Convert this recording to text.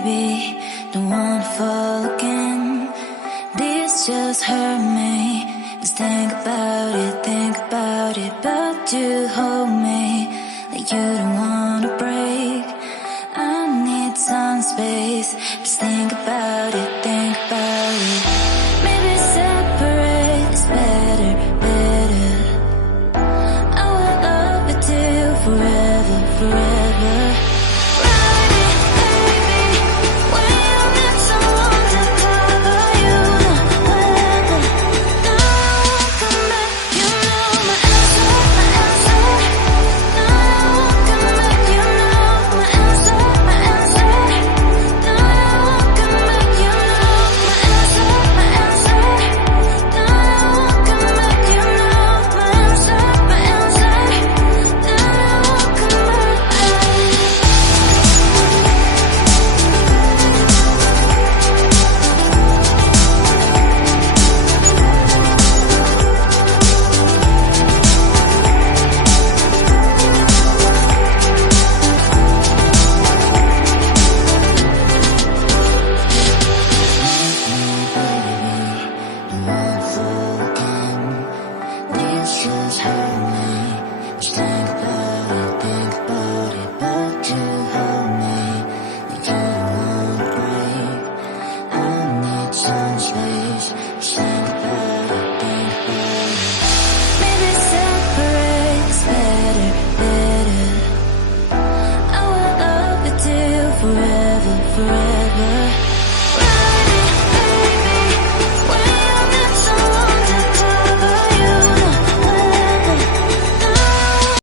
baby, don't wanna fall again. This just hurt me. Just think about it, but you hold me like you don't wanna break. I need some space, just think about